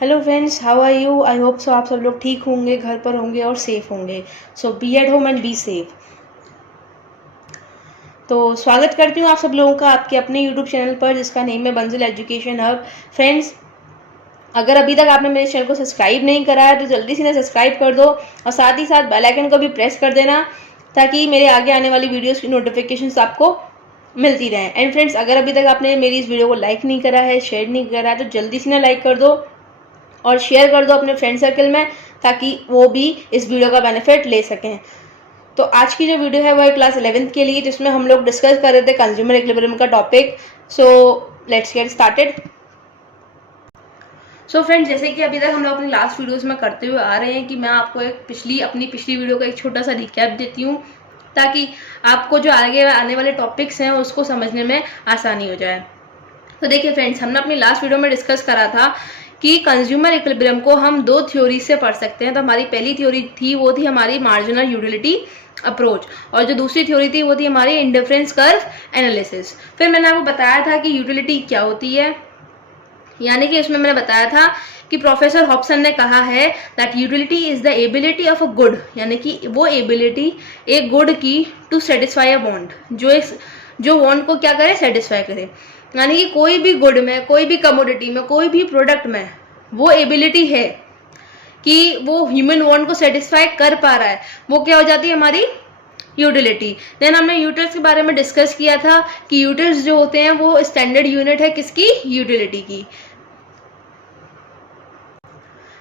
Hello friends, how are you? I hope so आप सब लोग ठीक होंगे, घर पर होंगे और सेफ होंगे। So be at home and be safe. तो स्वागत करती हूँ आप सब लोगों का आपके अपने यूट्यूब चैनल पर, जिसका नेम है बंजुल एजुकेशन हब। फ्रेंड्स, अगर अभी तक आपने मेरे चैनल को सब्सक्राइब नहीं करा है तो जल्दी से सब्सक्राइब कर दो और साथ ही साथ बेल आइकन को भी प्रेस कर देना, ताकि मेरे आगे आने वाली वीडियोस की नोटिफिकेशंस आपको मिलती रहें। एंड फ्रेंड्स, अगर अभी तक आपने मेरी इस वीडियो को लाइक नहीं करा है, शेयर नहीं करा है, तो जल्दी से लाइक कर दो और शेयर कर दो अपने फ्रेंड सर्कल में, ताकि वो भी इस वीडियो का बेनिफिट ले सकें। तो आज की जो वीडियो है वो है क्लास 11th के लिए, जिसमें हम लोग डिस्कस कर रहे थे कंज्यूमर इक्विलिब्रियम का topic. So let's get started. So friends, जैसे कि अभी तक हम लोग अपनी लास्ट वीडियोस में करते हुए आ रहे हैं कि मैं आपको अपनी पिछली वीडियो का एक छोटा सा रिकैप देती हूँ, ताकि आपको जो आगे आने वाले टॉपिक्स हैं उसको समझने में आसानी हो जाए। तो देखिए फ्रेंड्स, हमने अपनी लास्ट वीडियो में डिस्कस करा था कि कंज्यूमर इक्विलिब्रियम को हम दो थ्योरी से पढ़ सकते हैं। तो हमारी पहली थ्योरी थी वो थी हमारी मार्जिनल यूटिलिटी अप्रोच, और जो दूसरी थ्योरी थी वो थी हमारी इंडिफरेंस कर्व एनालिसिस। फिर मैंने आपको बताया था कि यूटिलिटी क्या होती है, यानी कि इसमें मैंने बताया था कि प्रोफेसर हॉब्सन ने कहा है that utility is the ability of a good, यानी कि वो एबिलिटी एक गुड की टू सेटिस्फाई अ वांट, जो वांट को क्या करे, सेटिस्फाई करे। यानी कि कोई भी गुड में, कोई भी कमोडिटी में, कोई भी प्रोडक्ट में वो एबिलिटी है कि वो ह्यूमन वांट को सेटिस्फाई कर पा रहा है, वो क्या हो जाती है, हमारी यूटिलिटी। देन हमने यूटिल्स के बारे में डिस्कस किया था कि यूटिल्स जो होते हैं वो स्टैंडर्ड यूनिट है किसकी, यूटिलिटी की।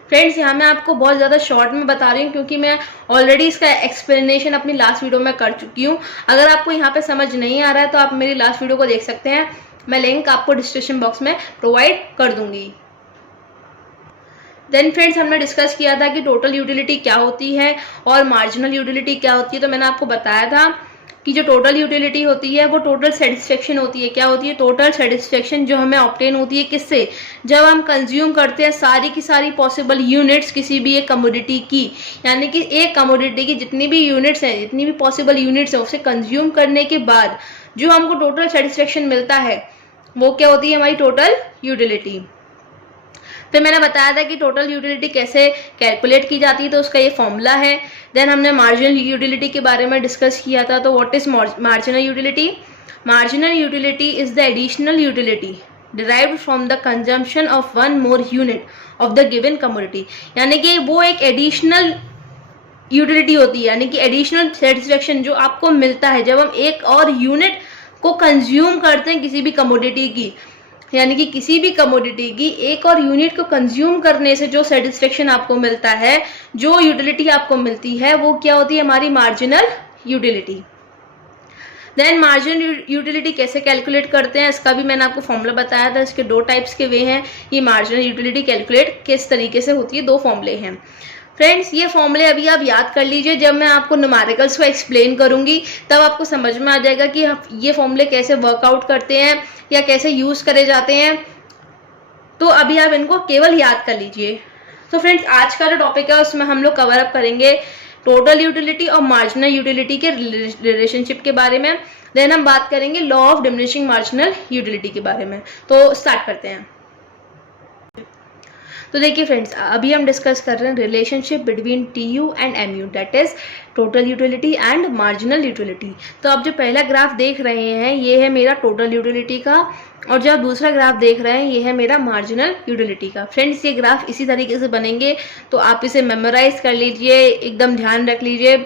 फ्रेंड्स, यहाँ मैं आपको बहुत ज़्यादा शॉर्ट में बता रही हूँ क्योंकि मैं ऑलरेडी इसका एक्सप्लेनेशन अपनी लास्ट वीडियो में कर चुकी हूँ। अगर आपको यहाँ पे समझ नहीं आ रहा है तो आप मेरी लास्ट वीडियो को देख सकते हैं, मैं लिंक आपको डिस्क्रिप्शन बॉक्स में प्रोवाइड कर दूंगी। देन फ्रेंड्स, हमने डिस्कस किया था कि टोटल यूटिलिटी क्या होती है और मार्जिनल यूटिलिटी क्या होती है। तो मैंने आपको बताया था कि जो टोटल यूटिलिटी होती है वो टोटल सेटिस्फेक्शन होती है। क्या होती है? टोटल सेटिस्फेक्शन जो हमें ऑब्टेन होती है किससे, जब हम कंज्यूम करते हैं सारी की सारी पॉसिबल यूनिट्स किसी भी एक कमोडिटी की, यानी कि एक कमोडिटी की जितनी भी यूनिट्स हैं, जितनी भी पॉसिबल यूनिट्स हैं, उसे कंज्यूम करने के बाद जो हमको टोटल सेटिस्फेक्शन मिलता है वो क्या होती है, हमारी टोटल यूटिलिटी। फिर मैंने बताया था कि टोटल यूटिलिटी कैसे कैलकुलेट की जाती है, तो उसका ये फॉर्मूला है। देन हमने मार्जिनल यूटिलिटी के बारे में डिस्कस किया था। तो what is marginal utility? Marginal utility is the additional utility derived from the consumption of one more unit of the given commodity, यानी कि वो एक एडिशनल यूटिलिटी होती है, यानी कि एडिशनल सेटिस्फेक्शन जो आपको मिलता है जब हम एक और यूनिट को कंज्यूम करते हैं किसी भी कमोडिटी की, यानी कि किसी भी कमोडिटी की एक और यूनिट को कंज्यूम करने से जो सेटिस्फेक्शन आपको मिलता है, जो यूटिलिटी आपको मिलती है, वो क्या होती है, हमारी marginal utility. Then marginal utility कैसे कैलकुलेट करते हैं, इसका भी मैंने आपको फॉर्मूला बताया था। इसके दो टाइप्स के वे हैं। ये मार्जिनल यूटिलिटी कैलकुलेट किस तरीके से होती है, दो फॉर्मूले हैं। फ्रेंड्स, ये फॉर्मूले अभी आप याद कर लीजिए, जब मैं आपको न्यूमेरिकल्स को एक्सप्लेन करूंगी तब आपको समझ में आ जाएगा कि ये फॉर्मूले कैसे वर्कआउट करते हैं या कैसे यूज करे जाते हैं। तो अभी आप इनको केवल याद कर लीजिए। तो फ्रेंड्स, आज का जो टॉपिक है उसमें हम लोग कवर अप करेंगे टोटल यूटिलिटी और मार्जिनल यूटिलिटी के रिलेशनशिप के बारे में। देन हम बात करेंगे law of diminishing marginal utility के बारे में। तो स्टार्ट करते हैं। तो देखिए फ्रेंड्स, अभी हम डिस्कस कर रहे हैं relationship between TU and MU, that is total utility and marginal utility. तो आप जो पहला ग्राफ देख रहे हैं ये है मेरा टोटल यूटिलिटी का, और जो आप दूसरा ग्राफ देख रहे हैं ये है मेरा मार्जिनल यूटिलिटी का। फ्रेंड्स, ये ग्राफ इसी तरीके से बनेंगे, तो आप इसे मेमोराइज कर लीजिए, एकदम ध्यान रख लीजिए,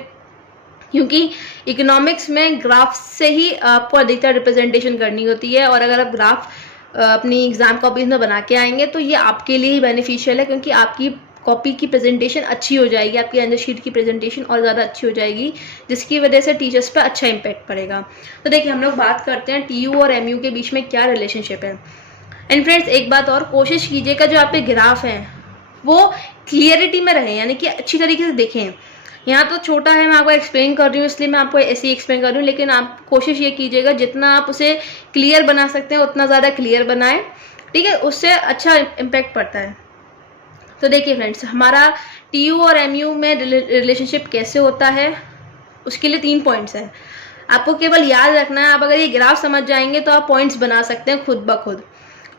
क्योंकि इकोनॉमिक्स में ग्राफ से ही आपको अधिकतर रिप्रेजेंटेशन करनी होती है। और अगर आप ग्राफ अपनी एग्जाम कॉपीज में बना के आएंगे तो ये आपके लिए ही बेनिफिशियल है, क्योंकि आपकी कॉपी की प्रेजेंटेशन अच्छी हो जाएगी, आपकी आंसर शीट की प्रेजेंटेशन और ज़्यादा अच्छी हो जाएगी, जिसकी वजह से टीचर्स पे अच्छा इम्पैक्ट पड़ेगा। तो देखिए, हम लोग बात करते हैं टीयू और एमयू के बीच में क्या रिलेशनशिप है। एंड फ्रेंड्स, एक बात और, कोशिश कीजिएगा जो आपके ग्राफ हैं वो क्लियरिटी में रहें, यानी कि अच्छी तरीके से देखें। यहाँ तो छोटा है, मैं आपको एक्सप्लेन कर रही हूँ इसलिए मैं आपको ऐसे ही एक्सप्लेन कर रही हूँ, लेकिन आप कोशिश ये कीजिएगा जितना आप उसे क्लियर बना सकते हैं उतना ज़्यादा क्लियर बनाएं, ठीक है, उससे अच्छा इम्पैक्ट पड़ता है। तो देखिए फ्रेंड्स, हमारा टीयू और एमयू में रिलेशनशिप कैसे होता है, उसके लिए 3 पॉइंट्स हैं। आपको केवल याद रखना है, आप अगर ये ग्राफ समझ जाएंगे तो आप पॉइंट्स बना सकते हैं खुद ब खुद,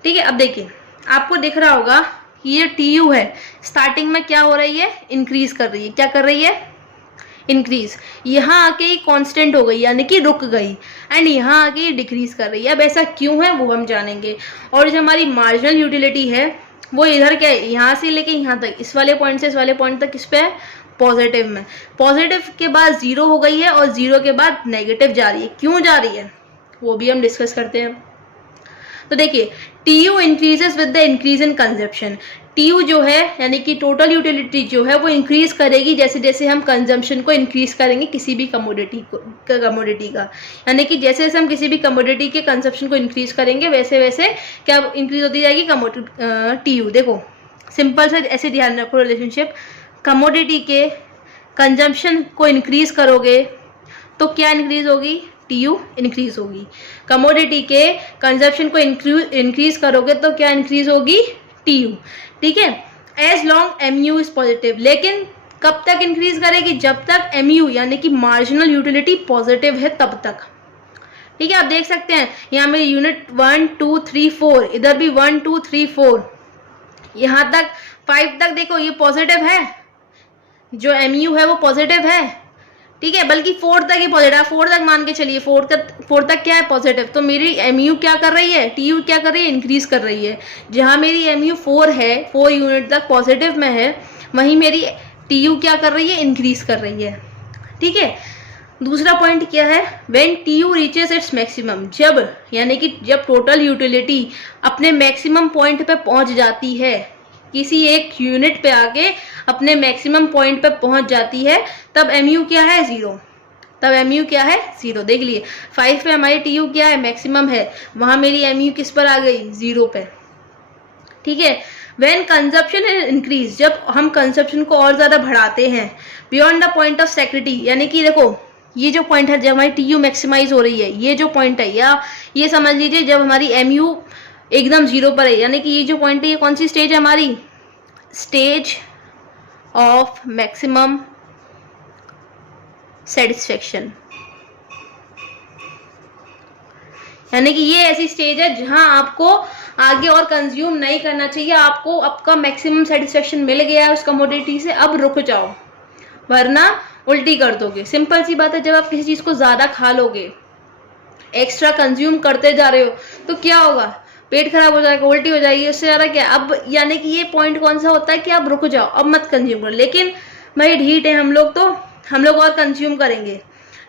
ठीक है। अब देखिए, आपको दिख रहा होगा ये टी यू है स्टार्टिंग में क्या हो रही है, इंक्रीज कर रही है, क्या कर रही है, इंक्रीज, यहाँ आके ये कांस्टेंट हो गई यानी कि रुक गई, एंड यहाँ आके ये डिक्रीज कर रही है। अब ऐसा क्यों है वो हम जानेंगे। और जो हमारी मार्जिनल यूटिलिटी है वो इधर क्या है, यहाँ से लेके यहाँ तक, इस वाले पॉइंट से इस वाले पॉइंट तक किस पे है, पॉजिटिव में। पॉजिटिव के बाद जीरो हो गई है और जीरो के बाद नेगेटिव जा रही है, क्यों जा रही है वो भी हम डिस्कस करते हैं। तो देखिए T U increases with the increase in consumption. T U जो है यानी कि टोटल यूटिलिटी जो है वो इंक्रीज करेगी जैसे जैसे हम कंजम्पशन को इंक्रीज करेंगे किसी भी कमोडिटी का, यानी कि जैसे जैसे हम किसी भी कमोडिटी के कंजप्शन को इंक्रीज करेंगे वैसे वैसे क्या इंक्रीज होती जाएगी टी यू। देखो सिंपल से ऐसे ध्यान रखो रिलेशनशिप, कमोडिटी के कंजम्पशन को इंक्रीज करोगे तो क्या इंक्रीज होगी, टी यू इंक्रीज होगी। कमोडिटी के कंजप्शन को इंक्रीज करोगे तो क्या इंक्रीज होगी, टी यू। ठीक है, as long M U is positive, लेकिन कब तक इंक्रीज करेगी, जब तक एम यू यानी कि मार्जिनल यूटिलिटी पॉजिटिव है तब तक। ठीक है, आप देख सकते हैं यहाँ मेरी यूनिट 1 2 3 4, इधर भी 1 2 3 4, यहाँ तक 5 तक देखो ये पॉजिटिव है, जो एम यू है वो पॉजिटिव है। ठीक है, बल्कि 4 तक ही पॉजिटिव, 4 तक मान के चलिए, 4 तक क्या है, पॉजिटिव। तो मेरी एम यू क्या कर रही है, टी यू क्या कर रही है, इंक्रीज कर रही है। जहां मेरी एम यू 4 है, 4 यूनिट तक पॉजिटिव में है, वहीं मेरी टी यू क्या कर रही है, इंक्रीज कर रही है। ठीक है, दूसरा पॉइंट क्या है, when T U reaches its maximum, जब यानी कि जब टोटल यूटिलिटी अपने मैक्सिमम पॉइंट पे पहुंच जाती है, किसी एक यूनिट पे आके अपने मैक्सिमम पॉइंट पे पहुंच जाती है, तब एम यू क्या है, जीरो। तब एम यू क्या है, जीरो। देख लिए 5 पे हमारी टी यू क्या है, मैक्सिमम है, वहां मेरी एम यू किस पर आ गई, जीरो पे। ठीक है, व्हेन कंजप्शन इंक्रीज, जब हम कंजप्शन को और ज्यादा बढ़ाते हैं बियॉन्ड द पॉइंट ऑफ सेक्रिटी, यानी कि देखो ये जो पॉइंट है जब हमारी टी यू मैक्सिमाइज हो रही है, ये जो पॉइंट है, या ये समझ लीजिए जब हमारी एम यू एकदम जीरो पर है, यानी कि ये जो पॉइंट है ये कौन सी स्टेज है हमारी, स्टेज ऑफ मैक्सिमम सेटिस्फेक्शन। यानी कि ये ऐसी स्टेज है जहां आपको आगे और कंज्यूम नहीं करना चाहिए, आपको आपका मैक्सिमम सेटिस्फेक्शन मिल गया है उस कमोडिटी से, अब रुक जाओ वरना उल्टी कर दोगे। सिंपल सी बात है, जब आप किसी चीज को ज्यादा खा लोगे, एक्स्ट्रा कंज्यूम करते जा रहे हो, तो क्या होगा, पेट खराब हो जाएगा, उल्टी हो जाएगी, उससे ज्यादा क्या। अब यानी कि ये पॉइंट कौन सा होता है कि आप रुक जाओ, अब मत कंज्यूम करो। लेकिन भाई हीट है हम लोग, तो हम लोग और कंज्यूम करेंगे।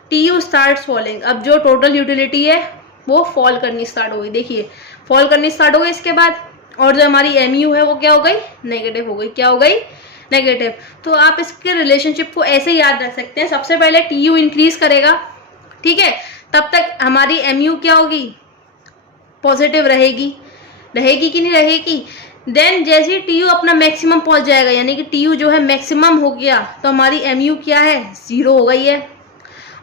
टी यू स्टार्ट फॉलिंग, अब जो टोटल यूटिलिटी है वो फॉल करनी स्टार्ट हो गई। देखिए फॉल करनी स्टार्ट हो गई इसके बाद, और जो हमारी एम यू है वो क्या हो गई, नेगेटिव हो गई। क्या हो गई, नेगेटिव। तो आप इसके रिलेशनशिप को ऐसे याद रख सकते हैं, सबसे पहले टी यू इंक्रीज करेगा, ठीक है, तब तक हमारी एम यू क्या होगी, पॉजिटिव रहेगी कि नहीं रहेगी। देन जैसे ही टी यू अपना मैक्सिमम पहुंच जाएगा, यानी कि टी यू जो है मैक्सिमम हो गया, तो हमारी एम यू क्या है, जीरो हो गई है।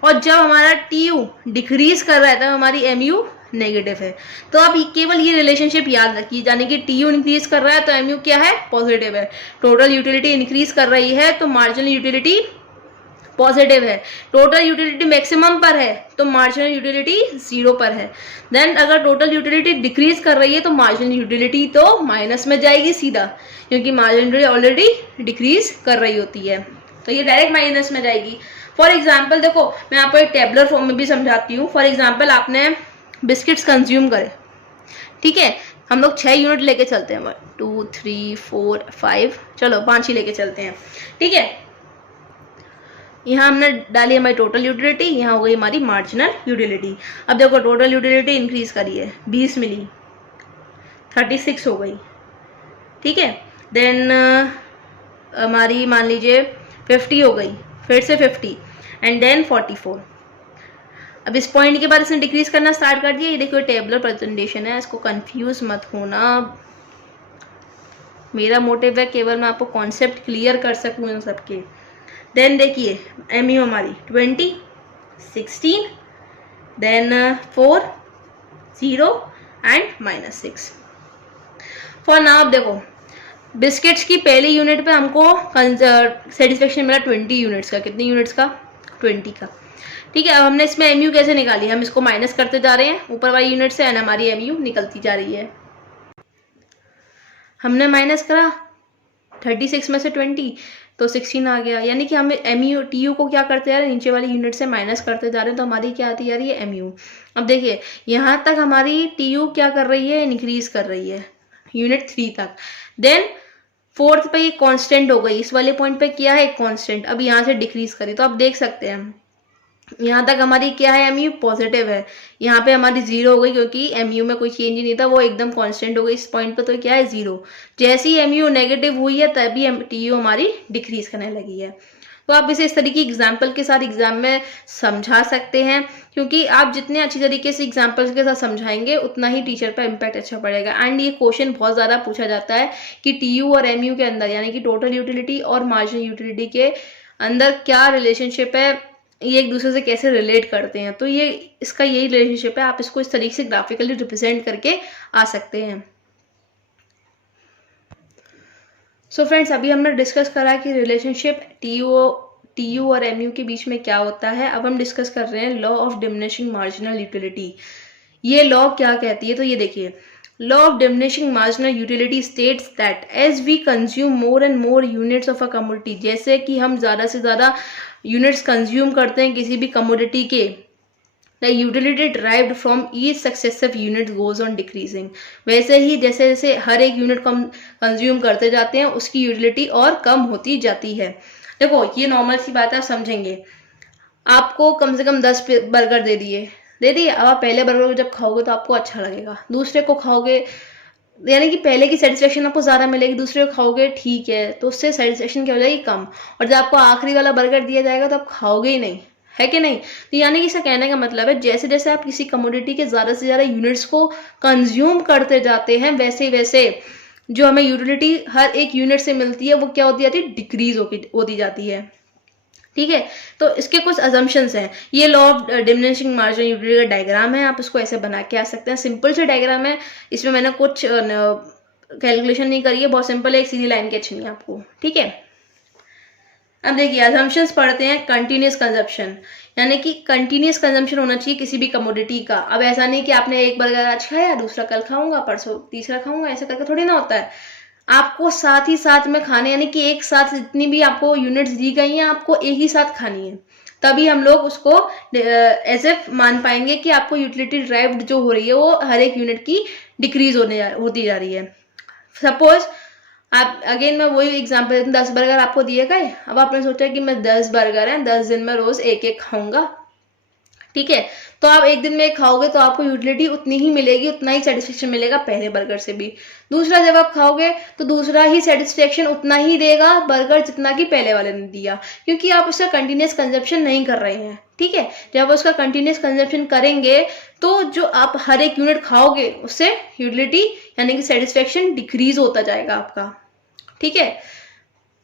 और जब हमारा टी यू डिक्रीज कर रहा है तब हमारी एम यू नेगेटिव है। तो आप केवल ये रिलेशनशिप याद रखिए, यानी कि टी यू इंक्रीज कर रहा है तो एम यू क्या है, पॉजिटिव है। टोटल यूटिलिटी इंक्रीज कर रही है तो मार्जिनल यूटिलिटी पॉजिटिव है। टोटल यूटिलिटी मैक्सिमम पर है तो मार्जिनल यूटिलिटी जीरो पर है। देन अगर टोटल यूटिलिटी डिक्रीज कर रही है तो मार्जिनल यूटिलिटी तो माइनस में जाएगी सीधा, क्योंकि मार्जिनल यूटिलिटी ऑलरेडी डिक्रीज कर रही होती है, तो ये डायरेक्ट माइनस में जाएगी। फॉर एग्जाम्पल देखो, मैं आपको एक टेबलर फॉर्म में भी समझाती हूँ। फॉर एग्जाम्पल आपने बिस्किट्स कंज्यूम करे, ठीक है, हम लोग 6 यूनिट लेके चलते हैं, 1 2 3 4 5, चलो 5 ही लेके चलते हैं, ठीक है। यहाँ हमने डाली हमारी टोटल यूटिलिटी, यहाँ हो गई हमारी मार्जिनल यूटिलिटी। अब देखो टोटल यूटिलिटी इंक्रीज करी है, 20 मिली, 36 हो गई, ठीक है। देन हमारी मान लीजिए 50 हो गई, फिर से 50 एंड देन 44। अब इस पॉइंट के बाद इसने डिक्रीज करना स्टार्ट कर दिया। ये देखो टेबलर प्रेजेंटेशन है, इसको कंफ्यूज मत होना, मेरा मोटिव है केवल मैं आपको कॉन्सेप्ट क्लियर कर सकूँ इन सबके। देन देखिए एम यू हमारी 20, 16, देन 4, 0 एंड -6। फॉर नाउ अब देखो बिस्किट्स की पहली यूनिट पे हमको सेटिस्फेक्शन मिला 20 यूनिट्स का। कितनी यूनिट्स का, 20 का, ठीक है। अब हमने इसमें एम यू कैसे निकाली, हम इसको माइनस करते जा रहे हैं ऊपर वाली यूनिट से, एंड हमारी एम यू निकलती जा रही है। हमने माइनस करा 36 में से 20 तो 16 आ गया, यानी कि हम MU TU को क्या करते जा रहे हैं, नीचे वाली यूनिट से माइनस करते जा रहे हैं, तो हमारी क्या आती जा रही है MU। अब देखिए यहाँ तक हमारी TU क्या कर रही है, इंक्रीज कर रही है यूनिट 3 तक। देन फोर्थ पे ये कांस्टेंट हो गई, इस वाले पॉइंट पे क्या है कांस्टेंट, अब यहाँ से डिक्रीज करी, तो आप देख सकते हैं यहाँ तक हमारी क्या है MU पॉजिटिव है, यहाँ पे हमारी 0 हो गई क्योंकि MU में कोई चेंज ही नहीं था, वो एकदम कांस्टेंट हो गई, इस पॉइंट पे तो क्या है 0। जैसे ही MU नेगेटिव हुई है तभी TU हमारी डिक्रीज करने लगी है। तो आप इसे इस तरीके की एग्जाम्पल के साथ एग्जाम में समझा सकते हैं, क्योंकि आप जितने अच्छी तरीके से एग्जाम्पल्स के साथ समझाएंगे उतना ही टीचर पर इम्पैक्ट अच्छा पड़ेगा। एंड ये क्वेश्चन बहुत ज़्यादा पूछा जाता है कि TU और MU के अंदर, यानी कि टोटल यूटिलिटी और मार्जिनल यूटिलिटी के अंदर क्या रिलेशनशिप है, ये एक दूसरे से कैसे रिलेट करते हैं। तो ये इसका यही रिलेशनशिप है, आप इसको इस तरीके से ग्राफिकली रिप्रेजेंट करके आ सकते हैं। सो फ्रेंड्स, अभी हमने डिस्कस करा कि रिलेशनशिप TU और MU के बीच में क्या होता है। अब हम डिस्कस कर रहे हैं law of diminishing marginal utility. ये लॉ क्या कहती है, तो ये देखिए, law of diminishing marginal utility states that as we consume more and more units of a commodity, जैसे कि हम ज़्यादा से ज़्यादा यूनिट्स कंज्यूम करते हैं किसी भी कमोडिटी के, the utility derived from each successive unit goes on decreasing. वैसे ही जैसे जैसे हर एक यूनिट कम कंज्यूम करते जाते हैं उसकी यूटिलिटी और कम होती जाती है। देखो ये नॉर्मल सी बात है, आप समझेंगे। आपको कम से कम 10 बर्गर दे दिए, अब आप पहले बर्गर को जब खाओगे तो आपको अच्छा लगेगा, दूसरे को खाओगे यानी कि पहले की सेटिस्फेक्शन आपको ज़्यादा मिलेगी, दूसरे को खाओगे ठीक है तो उससे सेटिस्फेक्शन क्या हो जाएगी कम, और जब आपको आखिरी वाला बर्गर दिया जाएगा तो आप खाओगे ही नहीं, है कि नहीं। तो यानी कि इसका कहने का मतलब है जैसे जैसे आप किसी कमोडिटी के ज़्यादा से ज़्यादा यूनिट्स को कंज्यूम करते जाते हैं, वैसे वैसे जो हमें यूटिलिटी हर एक यूनिट से मिलती है वो क्या होती जाती है, डिक्रीज होती जाती है। ठीक है, तो इसके कुछ अजम्पशंस हैं। ये law of diminishing marginal utility का डायग्राम है, आप इसको ऐसे बना के आ सकते हैं। सिंपल से डायग्राम है, इसमें मैंने कुछ कैलकुलेशन नहीं करी है, बहुत सिंपल है, एक सीधी लाइन खींचनी है आपको। ठीक है, अब देखिए अजम्पशंस पढ़ते हैं। कंटिन्यूस कंजप्शन, यानी कि कंटिन्यूस कंजम्पशन होना चाहिए किसी भी कमोडिटी का। अब ऐसा नहीं कि आपने एक बर्गर आज खाया, दूसरा कल खाऊंगा, परसों तीसरा खाऊंगा, ऐसा करके थोड़ी ना होता है। आपको साथ ही साथ में खाने, यानी कि एक साथ जितनी भी आपको यूनिट्स दी गई हैं आपको एक ही साथ खानी है, तभी हम लोग उसको ऐसे मान पाएंगे कि आपको यूटिलिटी डिराइव्ड जो हो रही है वो हर एक यूनिट की डिक्रीज होती जा रही है। सपोज आप, अगेन मैं वही एग्जांपल, 10 बर्गर आपको दिए गए, अब आपने सोचा कि मैं 10 बर्गर हैं 10 दिन में रोज एक एक खाऊंगा, ठीक है, तो आप एक दिन में खाओगे तो आपको यूटिलिटी उतनी ही मिलेगी, उतना ही सेटिस्फेक्शन मिलेगा पहले बर्गर से भी। दूसरा जब आप खाओगे तो दूसरा ही सेटिस्फेक्शन उतना ही देगा बर्गर जितना कि पहले वाले ने दिया, क्योंकि आप उसका कंटिन्यूस कंजप्शन नहीं कर रहे हैं। ठीक है, जब उसका कंटिन्यूस कंजप्शन करेंगे तो जो आप हर एक यूनिट खाओगे उससे यूटिलिटी यानी कि सेटिस्फेक्शन डिक्रीज होता जाएगा आपका। ठीक है,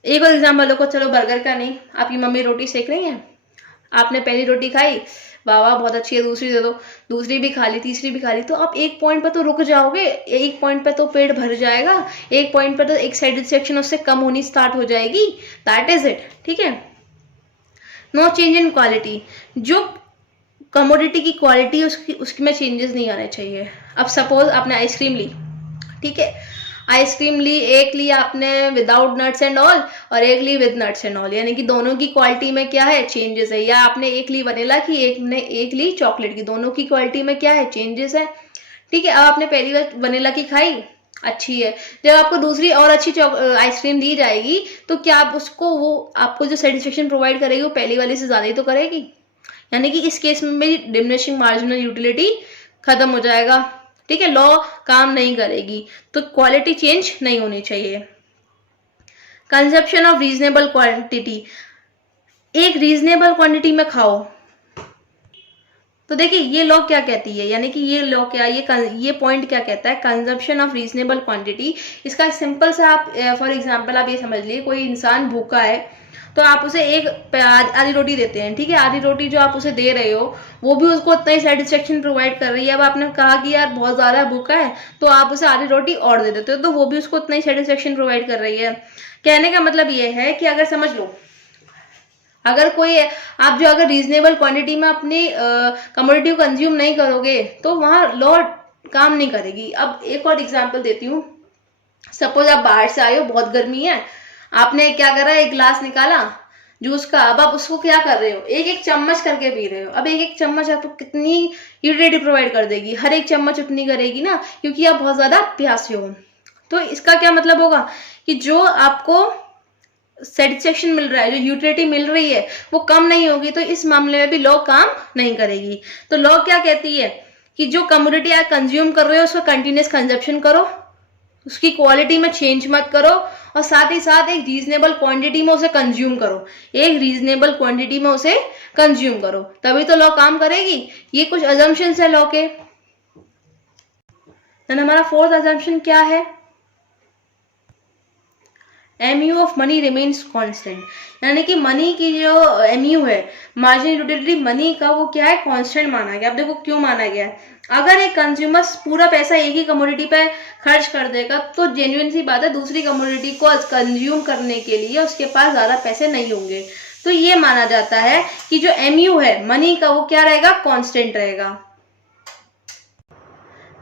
एक और एग्जाम्पल देखो, चलो बर्गर का नहीं, आपकी मम्मी रोटी सेक रही है, आपने पहली रोटी खाई, वाह वाह बहुत अच्छी है, दूसरी दे दो, दूसरी भी खा ली, तीसरी भी खा ली, तो आप एक पॉइंट पे तो रुक जाओगे, एक पॉइंट पे तो पेट भर जाएगा, एक पॉइंट पे तो एक सेटिस्फेक्शन उससे कम होनी स्टार्ट हो जाएगी, दैट इज इट। ठीक है, नो चेंज इन क्वालिटी, जो कमोडिटी की क्वालिटी उसकी में चेंजेस नहीं आने चाहिए। अब सपोज आपने आइसक्रीम ली, ठीक है, आइसक्रीम ली, एक ली आपने विदाउट नट्स एंड ऑल और एक ली विद नट्स एंड ऑल, यानी कि दोनों की क्वालिटी में क्या है चेंजेस है। या आपने एक ली वनीला की, एक ली चॉकलेट की, दोनों की क्वालिटी में क्या है चेंजेस है। ठीक है, अब आपने पहली बार वनीला की खाई, अच्छी है, जब आपको दूसरी और अच्छी आइसक्रीम दी जाएगी तो क्या आप उसको, वो आपको जो सेटिस्फेक्शन प्रोवाइड करेगी वो पहली वाली से ज्यादा ही तो करेगी, यानी कि इस केस में भी डिमिनिशिंग मार्जिनल यूटिलिटी खत्म हो जाएगा। ठीक है, लॉ काम नहीं करेगी, तो क्वालिटी चेंज नहीं होनी चाहिए। कंजप्शन ऑफ रीजनेबल क्वांटिटी, एक रीजनेबल क्वांटिटी में खाओ, तो देखिए ये लॉ क्या कहती है, यानी कि ये लॉ क्या, ये पॉइंट क्या कहता है, कंजप्शन ऑफ रीजनेबल क्वांटिटी। इसका सिंपल सा आप फॉर एग्जांपल आप ये समझ लीजिए, कोई इंसान भूखा है तो आप उसे एक आधी रोटी देते हैं, ठीक है, आधी रोटी जो आप उसे दे रहे हो वो भी उसको उतना ही सेटिस्फेक्शन प्रोवाइड कर रही है। अब आपने कहा कि यार बहुत ज्यादा भूखा है तो आप उसे आधी रोटी और दे देते हो, तो वो भी उसको उतना ही सेटिस्फेक्शन प्रोवाइड कर रही है। कहने का मतलब ये है कि अगर समझ लो, अगर कोई आप जो अगर रीजनेबल क्वांटिटी में अपनी कमोडिटी को कंज्यूम नहीं करोगे तो वहां लॉ काम नहीं करेगी। अब एक और एग्जांपल देती हूँ, सपोज आप बाहर से आए हो, बहुत गर्मी है, आपने क्या करा, एक गिलास निकाला जूस का, अब आप उसको क्या कर रहे हो, एक एक चम्मच करके पी रहे हो। अब एक एक चम्मच आपको कितनी यूटिलिटी प्रोवाइड कर देगी, हर एक चम्मच उतनी करेगी ना, क्योंकि आप बहुत ज्यादा प्यासे हो। तो इसका क्या मतलब होगा कि जो आपको सेटिस्फेक्शन मिल रहा है, जो यूटिलिटी मिल रही है, वो कम नहीं होगी। तो इस मामले में भी लॉ काम नहीं करेगी। तो लॉ क्या कहती है कि जो कमोडिटी आप कंज्यूम कर रहे हो उसका कंटिन्यूस कंजप्शन करो, उसकी क्वालिटी में चेंज मत करो, और साथ ही साथ एक रीजनेबल क्वांटिटी में उसे कंज्यूम करो, एक रीजनेबल क्वांटिटी में उसे कंज्यूम करो, तभी तो लॉ काम करेगी। ये कुछ अजम्पशंस है लॉ के। देन हमारा फोर्थ अजम्पशन क्या है, MU of money remains constant, यानी कि मनी की जो MU है, मार्जिनल यूटिलिटी मनी का, वो क्या है, कांस्टेंट माना गया। अब देखो क्यों माना गया है, अगर एक कंज्यूमर पूरा पैसा एक ही कमोडिटी पे खर्च कर देगा तो जेन्युइन सी बात है दूसरी कमोडिटी को कंज्यूम करने के लिए उसके पास ज्यादा पैसे नहीं होंगे। तो ये माना जाता है कि जो MU है मनी का, वो क्या रहेगा, कांस्टेंट रहेगा।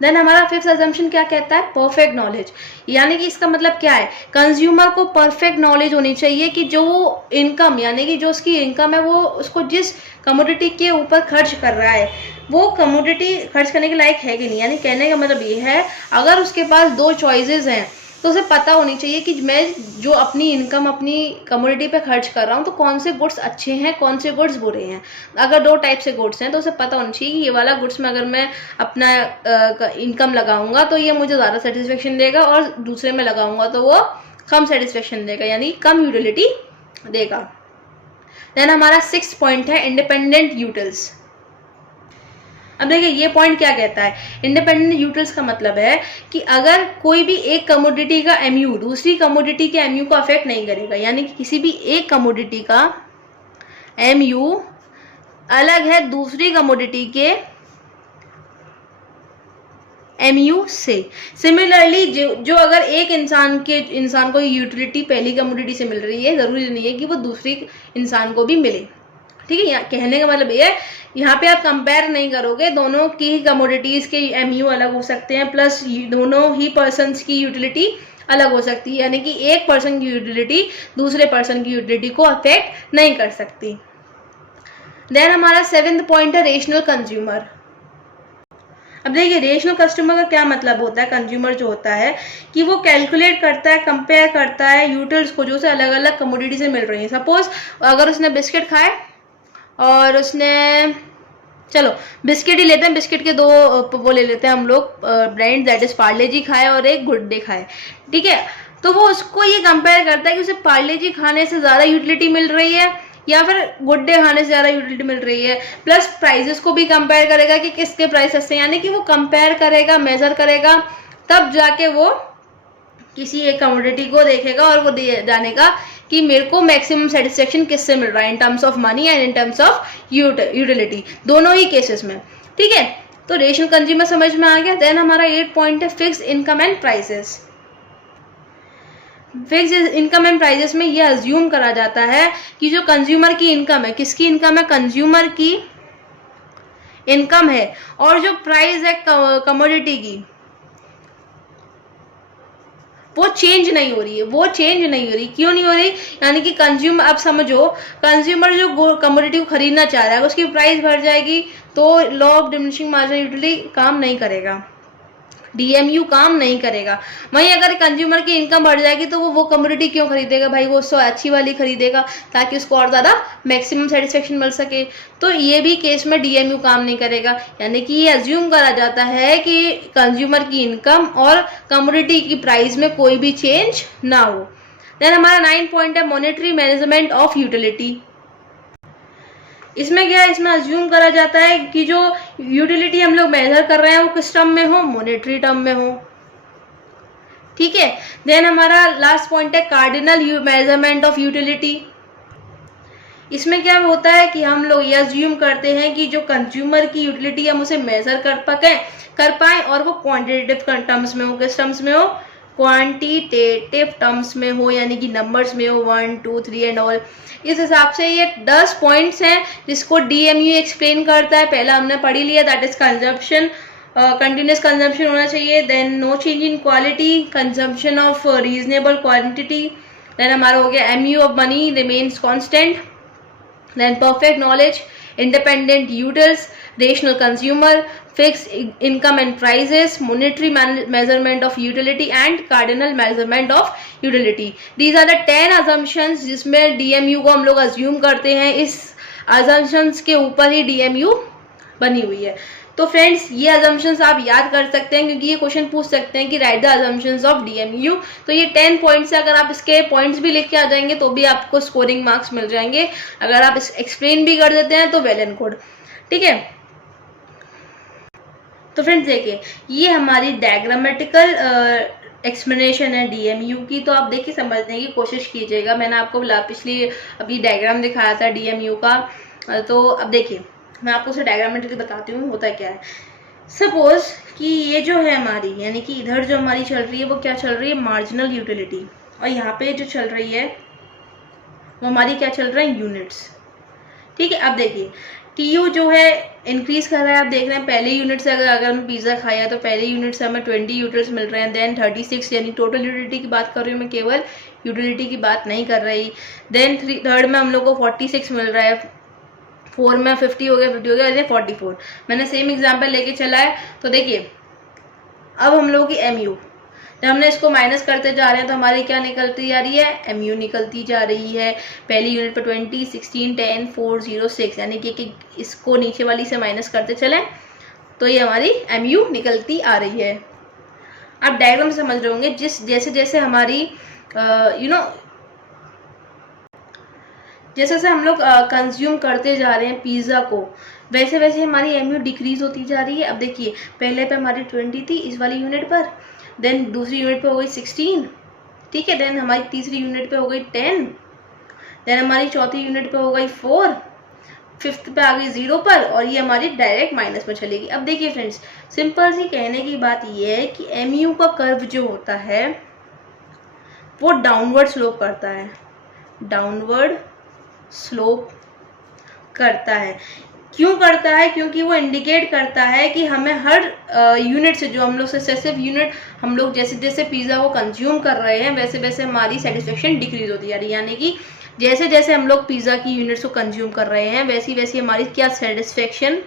देन हमारा फिफ्थ अजम्पशन क्या कहता है, परफेक्ट नॉलेज, यानी कि इसका मतलब क्या है, कंज्यूमर को परफेक्ट नॉलेज होनी चाहिए कि जो इनकम, यानी कि जो उसकी इनकम है, वो उसको जिस कमोडिटी के ऊपर खर्च कर रहा है वो कमोडिटी खर्च करने के लायक है कि नहीं। यानी कहने का मतलब ये है, अगर उसके पास दो चॉइसेस हैं तो उसे पता होनी चाहिए कि मैं जो अपनी इनकम अपनी कमोडिटी पे खर्च कर रहा हूँ तो कौन से गुड्स अच्छे हैं, कौन से गुड्स बुरे हैं। अगर दो टाइप से गुड्स हैं तो उसे पता होना चाहिए कि ये वाला गुड्स में अगर मैं अपना इनकम लगाऊंगा तो ये मुझे ज़्यादा सेटिस्फेक्शन देगा, और दूसरे में लगाऊंगा तो वो कम सेटिस्फेक्शन देगा, यानी कम यूटिलिटी देगा। देन हमारा सिक्स पॉइंट है इंडिपेंडेंट यूटिल्स। अब देखिए ये पॉइंट क्या कहता है, इंडिपेंडेंट यूटिल्स का मतलब है कि अगर कोई भी एक कमोडिटी का MU दूसरी कमोडिटी के MU को अफेक्ट नहीं करेगा, यानी कि किसी भी एक कमोडिटी का MU अलग है दूसरी कमोडिटी के MU से। सिमिलरली जो अगर एक इंसान को यूटिलिटी पहली कमोडिटी से मिल रही है, जरूरी नहीं है कि वो दूसरी इंसान को भी मिले। ठीक है, कहने का मतलब ये है, यहाँ पे आप कंपेयर नहीं करोगे, दोनों की कमोडिटीज के MU अलग हो सकते हैं, प्लस दोनों ही पर्सन्स की यूटिलिटी अलग हो सकती है, यानी कि एक पर्सन की यूटिलिटी दूसरे पर्सन की यूटिलिटी को अफेक्ट नहीं कर सकती। देन हमारा सेवेंथ पॉइंट है रेशनल कंज्यूमर। अब देखिए रेशनल कस्टमर का क्या मतलब होता है, कंज्यूमर जो होता है कि वो कैलकुलेट करता है, कंपेयर करता है यूटिल्स को जो उसे अलग अलग कमोडिटी से मिल रही है। सपोज अगर उसने बिस्किट खाए और उसने, चलो बिस्किट ही लेते हैं, बिस्किट के दो वो ले लेते हैं हम लोग ब्रांड, दैट इज पार्ले जी खाए और एक गुड डे खाए, ठीक है। तो वो उसको ये कंपेयर करता है कि उसे पार्ले जी खाने से ज़्यादा यूटिलिटी मिल रही है या फिर गुड डे खाने से ज़्यादा यूटिलिटी मिल रही है, प्लस प्राइजेस को भी कंपेयर करेगा कि किसके प्राइस सस्ते हैं, यानी कि वो कंपेयर करेगा, मेजर करेगा, तब जाके वो किसी एक कमोडिटी को देखेगा और वो जानेगा कि मेरे को मैक्सिमम सेटिस्फेक्शन किससे मिल रहा है, in terms of money and in terms of utility, दोनों ही केसेस में। ठीक है, तो रेशनल कंज्यूमर समझ में आ गया। देन हमारा 8 पॉइंट है fix income and prices. Fix income and prices में ये अज्यूम करा जाता है कि जो कंज्यूमर की इनकम है, किसकी इनकम है, कंज्यूमर की इनकम है, और जो प्राइस है कमोडिटी की वो चेंज नहीं हो रही है, वो चेंज नहीं हो रही। क्यों नहीं हो रही, यानी कि कंज्यूमर, अब समझो कंज्यूमर जो कमोडिटी को खरीदना चाह रहा है उसकी प्राइस बढ़ जाएगी तो law of diminishing marginal utility काम नहीं करेगा, DMU काम नहीं करेगा। वहीं अगर कंज्यूमर की इनकम बढ़ जाएगी तो वो कमोडिटी क्यों खरीदेगा भाई, वो उससे अच्छी वाली खरीदेगा ताकि उसको और ज़्यादा मैक्सिमम सेटिस्फेक्शन मिल सके। तो ये भी केस में DMU काम नहीं करेगा, यानी कि ये अज्यूम करा जाता है कि कंज्यूमर की इनकम और कमोडिटी की प्राइस में कोई भी चेंज ना हो। देन हमारा 9 पॉइंट है मॉनेटरी मैनेजमेंट ऑफ यूटिलिटी। इसमें क्या है, इसमें अज्यूम करा जाता है कि जो यूटिलिटी हम लोग मेजर कर रहे हैं वो किस टर्म में हो, मॉनेटरी टर्म में हो। ठीक है, देन हमारा लास्ट पॉइंट है कार्डिनल मेजरमेंट ऑफ यूटिलिटी। इसमें क्या होता है कि हम लोग ये अज्यूम करते हैं कि जो कंज्यूमर की यूटिलिटी हम उसे मेजर कर पाए और वो क्वांटिटेटिव टर्म्स में हो, किस टर्म्स में हो, क्वांटिटेटिव टर्म्स में हो, यानी कि नंबर्स में हो, 1 2 3 एंड ऑल। इस हिसाब से ये 10 पॉइंट्स हैं जिसको DMU एक्सप्लेन करता है। पहला हमने पढ़ी लिया, that is consumption continuous consumption होना चाहिए, then no change in quality, consumption of reasonable quantity, then हमारा हो गया MU of money remains constant, then perfect knowledge, independent utils, rational consumer, fixed income and prices, monetary measurement of utility and cardinal measurement of utility. These are the 10 assumptions जिसमें DMU को हम लोग assume करते हैं, इस assumptions के ऊपर ही DMU बनी हुई है। तो फ्रेंड्स ये assumptions आप याद कर सकते हैं क्योंकि ये क्वेश्चन पूछ सकते हैं कि right the assumptions of DMU। तो ये 10 पॉइंट्स है, अगर आप इसके पॉइंट्स भी लिख के आ जाएंगे तो भी आपको स्कोरिंग मार्क्स मिल जाएंगे, अगर आप एक्सप्लेन भी कर देते हैं तो वेल एंड गुड, ठीक है। तो फ्रेंड्स देखिए ये हमारी डायग्रामेटिकल एक्सप्लेनेशन है DMU की, तो आप देखिए समझने की कोशिश कीजिएगा। मैंने आपको पिछली अभी डायग्राम दिखाया था DMU का, तो अब देखिए मैं आपको उसे डायग्रामेटिकली बताती हूँ होता क्या है। सपोज कि ये जो है हमारी, यानी कि इधर जो हमारी चल रही है वो क्या चल रही है, मार्जिनल यूटिलिटी, और यहाँ पे जो चल रही है वो हमारी क्या चल रहा है, यूनिट्स, ठीक है। अब देखिए TU जो है इंक्रीज कर रहा है, आप देख रहे हैं पहले यूनिट से अगर हम पिज़्ज़ा खाया तो पहले यूनिट से हमें 20 यूनिट्स मिल रहे हैं, देन 36, यानी टोटल यूटिलिटी की बात कर रही हूँ मैं, केवल यूटिलिटी की बात नहीं कर रही। देन थर्ड में हम लोग को 46 मिल रहा है, 4 में 50 हो गया, 50 हो गया, 44। मैंने सेम एग्जाम्पल लेके चला है। तो देखिए अब हम लोगों की MU, जब हमने इसको माइनस करते जा रहे हैं तो हमारी क्या निकलती जा रही है, MU निकलती जा रही है। पहली यूनिट पर 20, 16, 10, 4, 0, 6, यानी कि इसको नीचे वाली से माइनस करते चलें तो ये हमारी MU निकलती आ रही है। आप डायग्राम समझ रहे होंगे, जैसे जैसे हमारी जैसे जैसे हम लोग कंज्यूम करते जा रहे हैं पिज़्ज़ा को, वैसे वैसे हमारी MU डिक्रीज होती जा रही है। अब देखिए पहले पे हमारी 20 थी इस वाली यूनिट पर, देन दूसरी यूनिट पे हो गई 16, ठीक है, देन हमारी तीसरी यूनिट पे हो गई 10, देन हमारी चौथी यूनिट पे हो गई 4, फिफ्थ पे आ गई 0 पर, और ये हमारी डायरेक्ट माइनस में चलेगी। अब देखिए फ्रेंड्स सिंपल सी कहने की बात ये है कि MU का कर्व जो होता है वो डाउनवर्ड स्लोप करता है, डाउनवर्ड स्लोप करता है। क्यों करता है, क्योंकि वो इंडिकेट करता है कि हमें हर यूनिट से, जो हम लोग सक्सेसिव यूनिट हम लोग जैसे जैसे पिज़्ज़ा को कंज्यूम कर रहे हैं वैसे वैसे हमारी सेटिस्फेक्शन डिक्रीज होती जा रही है, यानी कि जैसे जैसे हम लोग पिज़्ज़ा की यूनिट्स को कंज्यूम कर रहे हैं वैसी वैसी हमारी क्या सेटिस्फेक्शन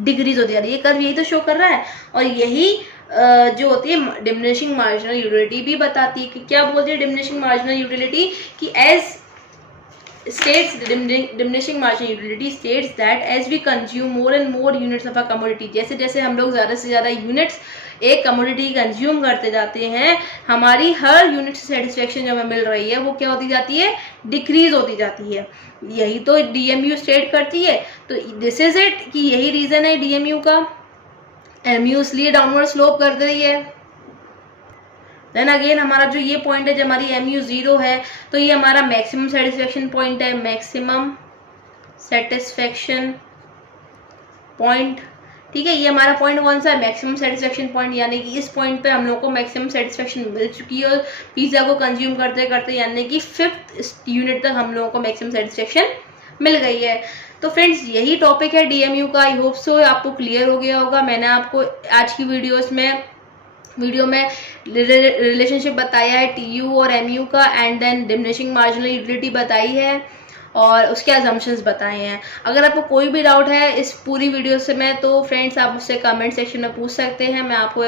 डिक्रीज होती जा रही है। कर्व यही तो शो कर रहा है, और यही जो होती है डिमिनिशिंग मार्जिनल यूटिलिटी भी बताती है कि क्या बोलती है डिमिनिशिंग मार्जिनल यूटिलिटी, कि as states diminishing marginal utility states that as we consume more and more units of a commodity, जैसे जैसे हम लोग ज़्यादा से ज़्यादा यूनिट्स एक कमोडिटी कंज्यूम करते जाते हैं, हमारी हर यूनिट से सेटिस्फेक्शन जो हमें मिल रही है वो क्या होती जाती है, डिक्रीज होती जाती है। यही तो DMU स्टेट करती है। तो दिस इज इट कि यही रीज़न है DMU का, MU इसलिए डाउनवर्ड स्लोप कर रही है। देन अगेन हमारा जो ये पॉइंट है, जब हमारी MU 0 है तो ये हमारा मैक्सिमम सेटिस्फेक्शन पॉइंट है, मैक्सिमम सेटिस्फेक्शन पॉइंट, ठीक है। ये हमारा पॉइंट कौन सा है, मैक्सिमम सेटिस्फेक्शन पॉइंट, यानी कि इस पॉइंट पे हम लोग को मैक्सिमम सेटिस्फेक्शन मिल चुकी है और पिज़्ज़ा को कंज्यूम करते करते यानी कि 5th यूनिट तक हम लोगों को मैक्सिमम सेटिस्फेक्शन मिल गई है। तो फ्रेंड्स यही टॉपिक है DMU का। आई होप सो आपको क्लियर हो गया होगा। मैंने आपको आज की वीडियो में रिलेशनशिप बताया है TU और MU का, and then diminishing marginal utility बताई है और उसके असम्पशंस बताए हैं। अगर आपको कोई भी डाउट है इस पूरी वीडियो से में, तो फ्रेंड्स आप मुझसे कमेंट सेक्शन में पूछ सकते हैं, मैं आपको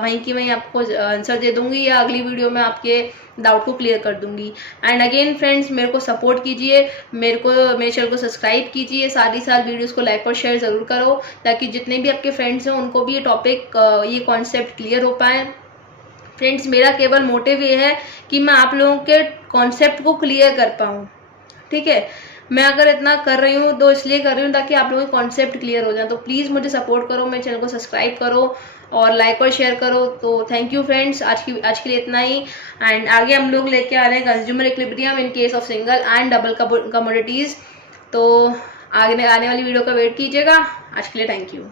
वहीं की वहीं आपको आंसर दे दूंगी या अगली वीडियो में आपके डाउट को क्लियर कर दूंगी। एंड अगेन फ्रेंड्स मेरे को सपोर्ट कीजिए, मेरे चैनल को सब्सक्राइब कीजिए, साथ ही साथ वीडियोज़ को लाइक और शेयर ज़रूर करो ताकि जितने भी आपके फ्रेंड्स हैं उनको भी ये टॉपिक ये कॉन्सेप्ट क्लियर हो पाए। फ्रेंड्स मेरा केवल मोटिव ये है कि मैं आप लोगों के कॉन्सेप्ट को क्लियर कर पाऊँ, ठीक है। मैं अगर इतना कर रही हूँ तो इसलिए कर रही हूँ ताकि आप लोगों के कॉन्सेप्ट क्लियर हो जाए। तो प्लीज़ मुझे सपोर्ट करो, मेरे चैनल को सब्सक्राइब करो और लाइक और शेयर करो। तो थैंक यू फ्रेंड्स, आज के लिए इतना ही। एंड आगे हम लोग लेके आ रहे हैं consumer equilibrium in case of single and double commodities. तो आगे आने वाली वीडियो का वेट कीजिएगा। आज के लिए थैंक यू।